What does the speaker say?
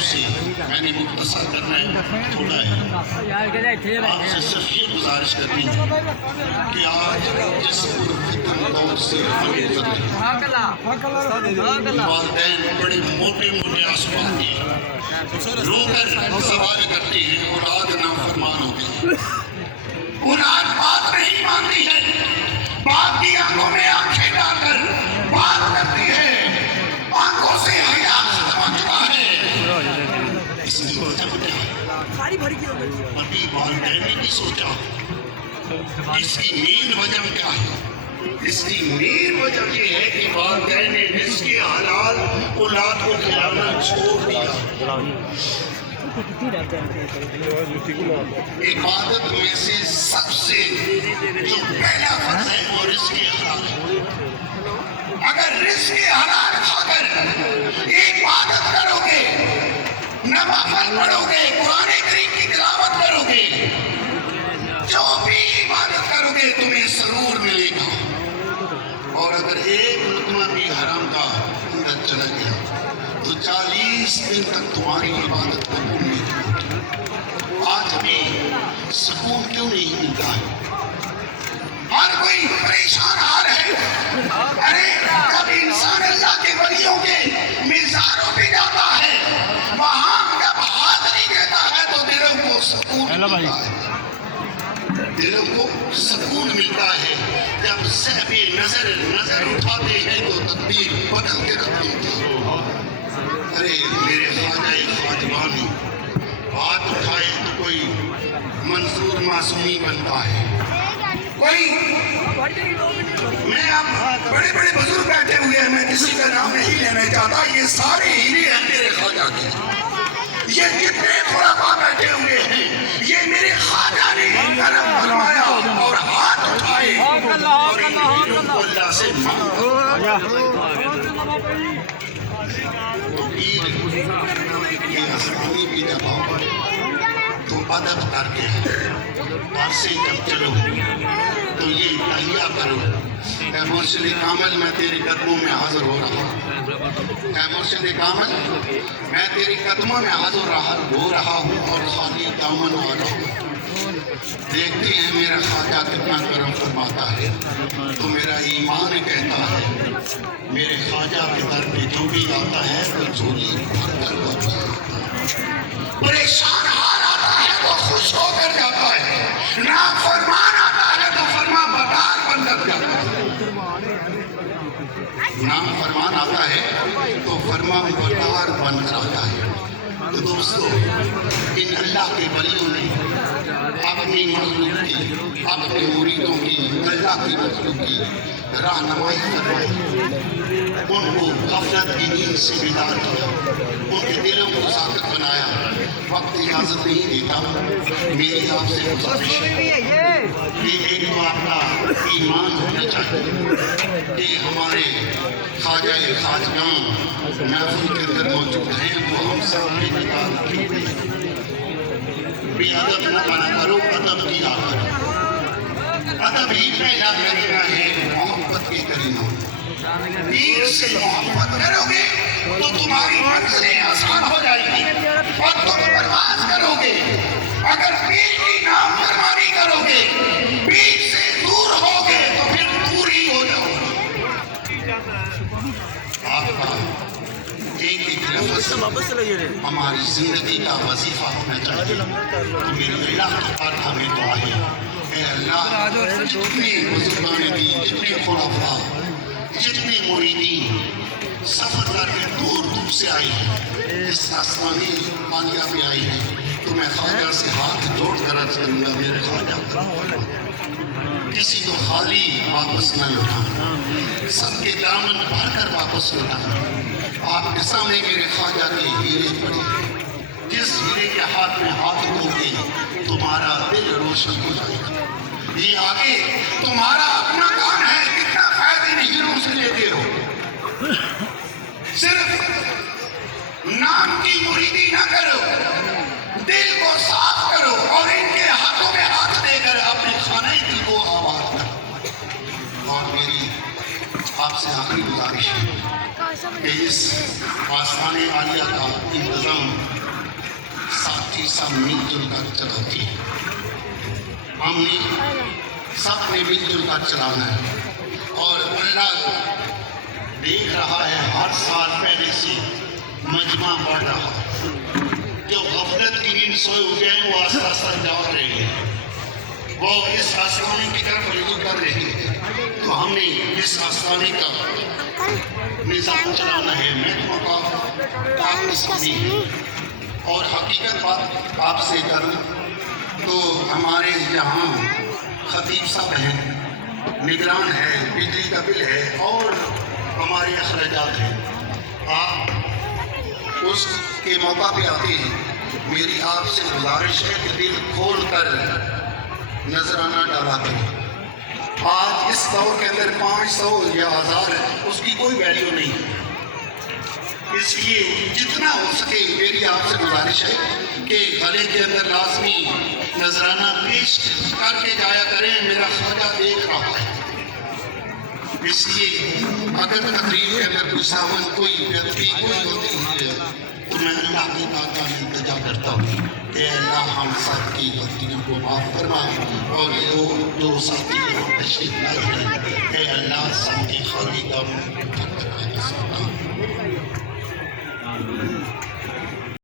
آپ سے میں نے مختصر کرنا ہے تھوڑا ہے، آپ سے صرف یہ گزارش کرنی ہے کہ آج جس پرفتن دور سے ہم گزر رہے ہیں، والدین بڑے موٹے موٹے آنسو آتے ہیں، رو کر سوال کرتے ہیں اولاد نافرمان ہو گئی، اولاد بات نہیں مانتی ہے، باپ کی آنکھوں میں آنکھیں ڈال کر بات کرتی ہے، آنکھوں سے حیا ختم چکا ہے، اس کی وجہ کیا ہے؟ ابھی والدین نے بھی سوچا اس کی مین وجہ کیا ہے؟ اس کی مین وجہ یہ ہے کہ والدین نے رزق حلال اولاد کو کھلانا چھوڑ دیا۔ عبادت میں سے سب سے جو پہلا فرض ہے وہ رزق حلال ہے۔ اگر رزق حلال کھا کر عبادت کرو گے، نوافل پڑھو گے، قرآن کریم کی تلاوت کرو گے، جو بھی عبادت کرو گے تمہیں سرور ملے گا، اور اگر ایک لقمہ بھی حرام کا اندر چلا گیا تو 40 دن تک تمہاری عبادت قبول نہیں ہوگی۔ آج ہمیں سکون کیوں نہیں ملتا ہے؟ ہر کوئی پریشان حال ہے۔ ارے جب انسان اللہ کے ولیوں کے مزاروں پہ جاتا ہے، وہاں جب ہاتھ نہیں دیتا ہے تو دلوں کو سکون ملتا ہے، دلوں کو سکون ملتا ہے۔ جب صحب نظر اٹھاتے ہیں تو تدبیر بدل کے رکھ دیتے ہیں۔ ارے میرے خواجہ خواجوانی ہاتھ اٹھائے تو کوئی منصور معصومی بنتا ہے، کوئی میں اب بڑے بڑے بزرگ بیٹھے ہوئے ہیں، میں کسی کا نام نہیں لینا چاہتا، یہ سارے ہیرے ہیں میرے خواجہ کے، یہ کتنے خلفاء بیٹھے ہوئے ہیں، یہ میرے خواجہ نے کرم فرمایا اور ہاتھ اٹھائے اور ان ہیروں کو اللہ سے مانگا۔ تو پیر یہ آسمانی بھی جب آؤ تو ادب کر کے گھر سے جب چلو تو یہ تحیہ کرو، اے مرشد کامل میں تیرے قدموں میں حاضر ہو رہا ہوں، اے مرشد کامل میں تیرے قدموں میں حاضر ہو رہا ہوں اور خالی دامن آ رہا ہوں۔ دیکھتے ہیں میرا خواجہ کتنا کرم فرماتا ہے، تو میرا ایمان کہتا ہے میرے خواجہ کے در پہ جو بھی آتا ہے تو جھولی بھر کر واپس آتا ہے، پریشان حال آتا ہے تو خوش ہو کر جاتا ہے، نافرمان آتا ہے تو فرما بردار بن کر جاتا ہے، نافرمان آتا ہے تو فرما بردار بن کر آتا ہے۔ تو دوستو ان اللہ کے ولیوں نے اپنی مخلوق کی، اپنے مریدوں کی، اللہ کی مخلوق کی رہنمائی کروائی، ان کو غفلت کی نیند سے بیدار کیا، ان کے دلوں کو ثابت بنایا۔ وقت اجازت نہیں دیتا، میری آپ سے گزارش ہے کہ ایک تو آپ کا ایمان ہونا چاہیے کہ ہمارے خواجہ خواجگان محفل کے اندر موجود ہیں، وہ ہم سب کی نگاہ رکھیں گے۔ بے ادب نہ بنا کرو، ادب کیا کرو، ادب ہی پہلا کریمہ ہے محبت کی کریمہ۔ پیر سے محبت کرو گے تو تمہاری منزلیں آسان ہو جائیں گی اور تم پرواز کرو گے۔ اگر پیر کی نافرمانی کرو گے، پیر سے دور ہوگے تو پھر دور ہی ہو جاؤ گے۔ آپ کا ایک ایک لفظ ہماری زندگی کا وظیفہ ہونا چاہیے۔ تو میری اللہ کی بات ہمیں دعا ہے، اے اللہ جتنے بزرگان دین، جتنے خلفاء، جتنے مریدین سفر کر کے دور دور سے آئے ہیں، اس آسمانی مانیہ میں آئے ہیں، تو میں خواجہ سے ہاتھ جوڑ کر عرض کروں گا میرے خواجہ کسی کو خالی واپس نہ لوٹانا، سب کے دامن بھر کر واپس لوٹانا۔ آپ کے سامنے میرے خواجہ کے ہیرے پڑے، جس ہیرے کے ہاتھ میں ہاتھ دو گے تمہارا دل روشن ہو جائے گا۔ یہ آگے تمہارا اپنا کام ہے، کتنا فائدہ ان ہیروں سے لیتے ہو، صرف نام کی مریدی نہ کرو، دل کو صاف کرو اور ان کے ہاتھوں میں ہاتھ دے کر اپنے خانہ دل کو آباد کرو۔ اور میری آپ سے آخری گزارش ہے کہ اس آستان عالیہ کا انتظام ساتھی سب مل جل کر چلاتی ہے. ہم نے سب نے مل جل کر چلانا ہے اور اللہ دیکھ رہا ہے ہر سال پہلے سے مجمع بڑھ رہا ہے. جو غفلت کی نیند سوئے ہوئے ہیں وہ آستہ آستہ جاگ رہے ہیں, وہ اس آستانے کی طرف رجوع کر رہے ہیں. تو ہم نے اس آستانے کا نظام چلانا ہے, محکمہ کا آپ سنی ہے. اور حقیقت بات آپ سے کروں تو ہمارے یہاں خطیب صاحب ہیں, نگران ہے, بجلی کا بل ہے اور ہمارے اخراجات ہیں. آپ اس کے موقع پہ آتے ہیں. میری آپ سے گزارش ہے کہ دل کھول کر نذرانہ ڈالا کریں. آج اس دور کے اندر 500 یا 1000 اس کی کوئی ویلیو نہیں ہے. اس لیے جتنا ہو سکے میری آپ سے گزارش ہے کہ گلے کے اندر لازمی نذرانہ پیش کر کے جایا کریں. میرا خواجہ دیکھ رہا ہے. اس لیے اگر تقریر کے اندر کوئی ساون کوئی ویکتی کوئی ہوتی ہے تو میں اللہ کی بات کا التجا کرتا ہوں کہ اللہ ہم سب کی غلطیوں کو معاف فرما, اور جو ساتھی لوگ تشریف لائے ہیں اے اللہ سب کی خالی دم